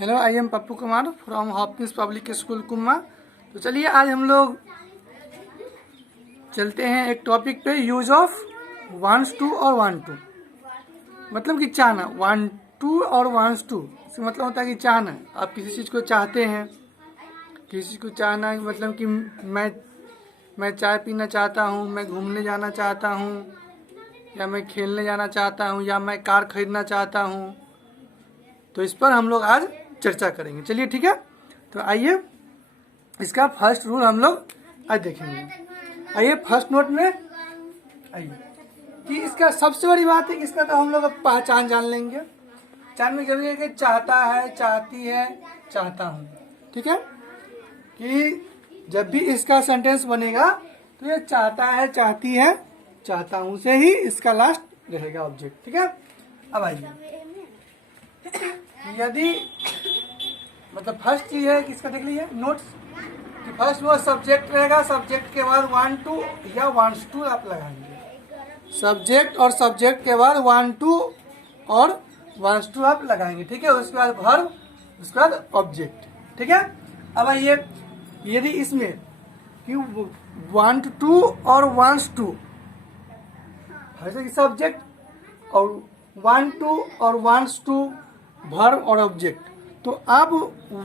Hello, I am Pappu Kumar from Hopkins public school Kumma. तो चलिए आज हम लोग चलते हैं एक टॉपिक पे, यूज ऑफ वांट्स टू और वांट टू। मतलब कि चाहना, वांट टू और वांट्स टू इसका मतलब होता है कि चाहना। आप किसी चीज़ को चाहते हैं, किसी चीज़ को चाहना मतलब कि मैं चाय पीना चाहता हूँ, मैं घूमने जाना चाहता हूँ, या मैं खेलने जाना चाहता हूँ, या मैं कार खरीदना चाहता हूँ। तो इस पर हम लोग आज चर्चा करेंगे। चलिए ठीक है, तो आइए इसका फर्स्ट रूल हम लोग आज देखेंगे। आइए फर्स्ट नोट में आइए कि इसका सबसे बड़ी बात है, इसका तो हम लोग अब पहचान जान लेंगे। जानने के लिए कि चाहता है, चाहती है, चाहता हूँ। ठीक है, कि जब भी इसका सेंटेंस बनेगा तो ये चाहता है, चाहती है, चाहता हूँ से ही इसका लास्ट रहेगा ऑब्जेक्ट। ठीक है, अब आइए यदि मतलब फर्स्ट चीज है कि इसका देख लीजिए नोट्स कि फर्स्ट वो सब्जेक्ट रहेगा, सब्जेक्ट के बाद वांट टू या वांट्स टू आप लगाएंगे। सब्जेक्ट और सब्जेक्ट के बाद वांट टू और वांट्स टू आप लगाएंगे। ठीक है, उसके बाद वर्ब, उसके बाद ऑब्जेक्ट। ठीक है, अब आइए यदि इसमें कि वांट टू और वांट्स टू सब्जेक्ट और वांट टू और वांट्स टू वर्ब और ऑब्जेक्ट, तो आप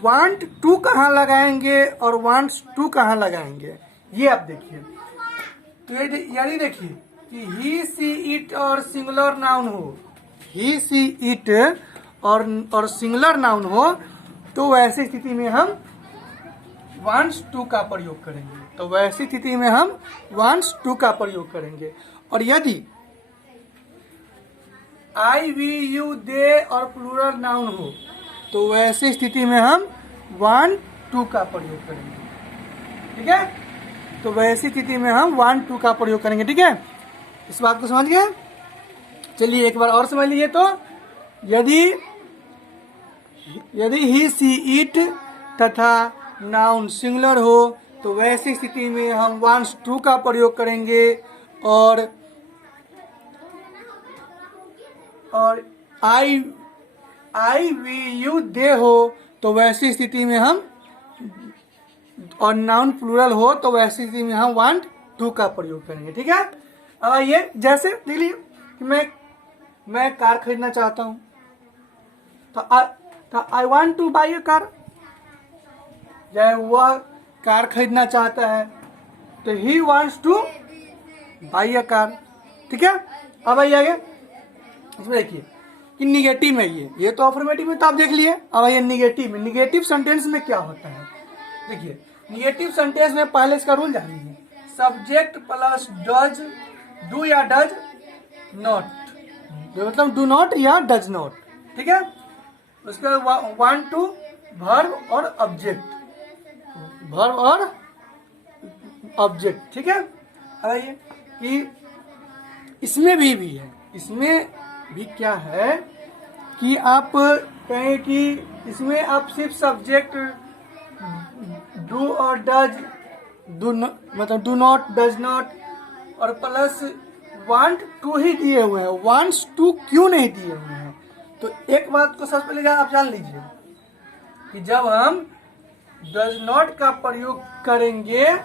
वांट टू कहाँ लगाएंगे और वांट्स टू कहाँ लगाएंगे ये आप देखिए। तो यदि देखिए कि ही सी इट और सिंगुलर नाउन हो, ही सी इट और सिंगुलर नाउन हो, तो वैसी स्थिति में हम वांट्स टू का प्रयोग करेंगे। तो वैसी स्थिति में हम वांट्स टू का प्रयोग करेंगे। और यदि आई वी यू दे और प्लूरल नाउन हो, तो वैसी स्थिति में हम वांट टू का प्रयोग करेंगे। ठीक है, तो वैसी स्थिति में हम वांट टू का प्रयोग करेंगे। ठीक है, इस बात को समझ गए। चलिए एक बार और समझ लीजिए। तो यदि ही सी इट तथा नाउन सिंगुलर हो, तो वैसी स्थिति में हम वांट्स टू का प्रयोग करेंगे। और आई वी यू दे हो, तो वैसी स्थिति में हम, और नाउन प्लूरल हो, तो वैसी स्थिति में हम वांट टू का प्रयोग करेंगे। ठीक है, अब ये जैसे देख लीजिए कि मैं कार खरीदना चाहता हूँ, तो I want two by A car. जब वह कार खरीदना चाहता है तो he wants two by A car. ठीक है, अब आइए इसमें देखिए कि निगेटिव में ये तो अफर्मेटिव में तो आप देख लिए। अब ये निगेटिव में, निगेटिव सेंटेंस में क्या होता है देखिए। निगेटिव सेंटेंस में पहले इसका रूल जान लीजिए, सब्जेक्ट प्लस डज, डू या डज नॉट, मतलब डू नॉट या डज नॉट। ठीक है, उसके बाद वांट टू वर्ब और ऑब्जेक्ट, वर्ब और ऑब्जेक्ट। ठीक है, अब ये कि इसमें भी है, इसमें भी क्या है कि आप कहें कि इसमें आप सिर्फ सब्जेक्ट डू और डज, मतलब डू नॉट, डज नॉट और प्लस वांट टू ही दिए हुए हैं, वांट्स टू क्यों नहीं दिए हुए हैं। तो एक बात को सबसे पहले आप जान लीजिए कि जब हम डज नॉट का प्रयोग करेंगे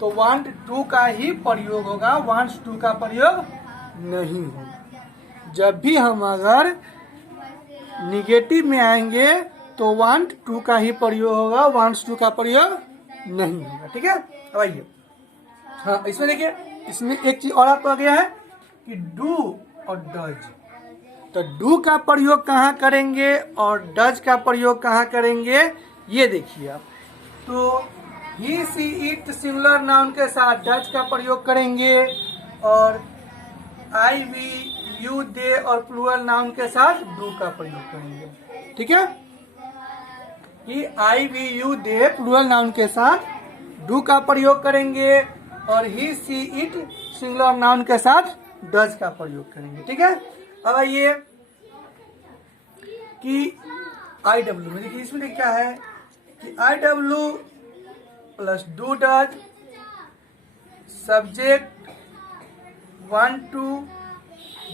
तो वांट टू का ही प्रयोग होगा, वांट्स टू का प्रयोग नहीं होगा। जब भी हम अगर निगेटिव में आएंगे तो वांट टू का ही प्रयोग होगा, वांट्स टू का प्रयोग नहीं होगा। ठीक है, अब आइए हाँ इसमें देखिए, इसमें एक चीज और आपको आ गया है कि डू और डज। तो डू का प्रयोग कहाँ करेंगे और डज का प्रयोग कहाँ करेंगे ये देखिए आप। तो ही सी इट सिंगुलर नाउन के साथ डज का प्रयोग करेंगे, और आई वी यू दे और प्लूरल नाउन के साथ डू का प्रयोग करेंगे। ठीक है, कि I we you they plural noun के साथ डू का प्रयोग करेंगे, और he she it singular noun के साथ डज का प्रयोग करेंगे। ठीक है, अब आइए कि आई डब्ल्यू में देखिए, इसमें क्या है कि I W plus do does, subject want to,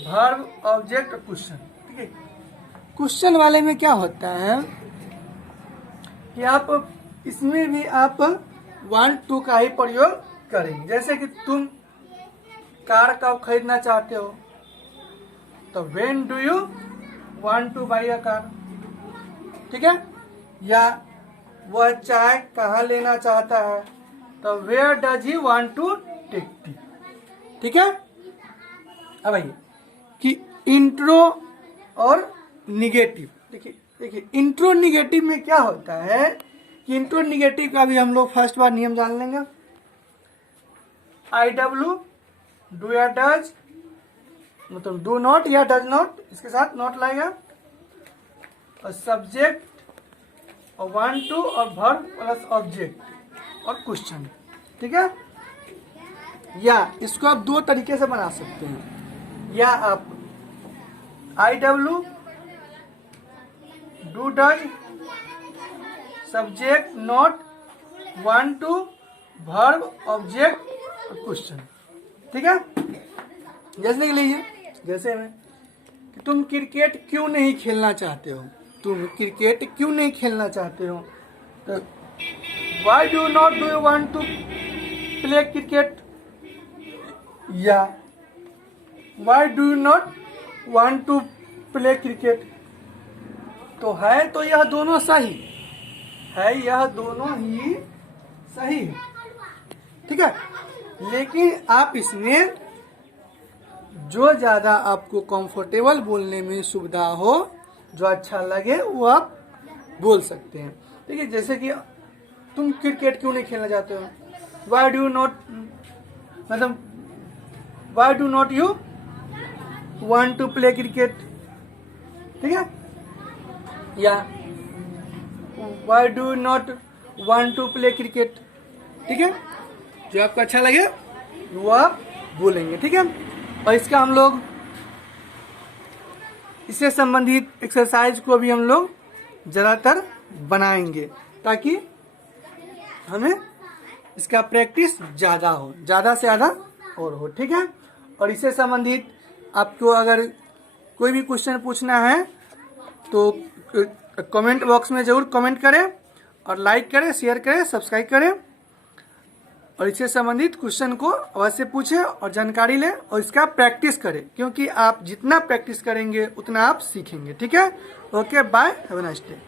verb, object, question. ठीक है, क्वेश्चन वाले में क्या होता है कि आप इसमें भी आप want to का ही प्रयोग करेंगे। जैसे कि तुम कार कब खरीदना चाहते हो, तो when do you want to buy a car, ठीक है। या वह चाय कहाँ लेना चाहता है, तो where does he want to take tea, ठीक है। अब आइए कि इंट्रो और निगेटिव। देखिए इंट्रो निगेटिव में क्या होता है कि इंट्रो निगेटिव का भी हम लोग फर्स्ट बार नियम जान लेंगे। IW डू या डज, मतलब डू नॉट या डज नॉट, इसके साथ नॉट लाएगा, और सब्जेक्ट और वांट टू और वर्ब प्लस ऑब्जेक्ट और क्वेश्चन, ठीक है। या इसको आप दो तरीके से बना सकते हैं, या आप IW do does subject not want to verb object question, ठीक है। जैसे कि लीजिए, जैसे में कि तुम क्रिकेट क्यों नहीं खेलना चाहते हो, तुम क्रिकेट क्यों नहीं खेलना चाहते हो, तो why do not do you want to play cricket, या why do you not want to play cricket. तो है तो यह दोनों सही है, यह दोनों ही सही है, ठीक है। लेकिन आप इसमें जो ज्यादा आपको कंफर्टेबल बोलने में सुविधा हो, जो अच्छा लगे वो आप बोल सकते हैं, ठीक है। जैसे कि तुम क्रिकेट क्यों नहीं खेलना चाहते हो, वाई डू नॉट, मतलब why do not you want to play cricket, ठीक है। या why do not want to play cricket, ठीक है। जो आपको अच्छा लगे वो आप बोलेंगे, ठीक है। और इसका हम लोग इससे संबंधित एक्सरसाइज को भी हम लोग ज़्यादातर बनाएंगे, ताकि हमें इसका प्रैक्टिस ज़्यादा हो, ज़्यादा से ज़्यादा और हो, ठीक है। और इससे संबंधित आपको अगर कोई भी क्वेश्चन पूछना है तो कमेंट बॉक्स में ज़रूर कमेंट करें, और लाइक करें, शेयर करें, सब्सक्राइब करें, और इससे संबंधित क्वेश्चन को अवश्य पूछें और जानकारी लें, और इसका प्रैक्टिस करें, क्योंकि आप जितना प्रैक्टिस करेंगे उतना आप सीखेंगे, ठीक है। Okay, bye, have a nice day.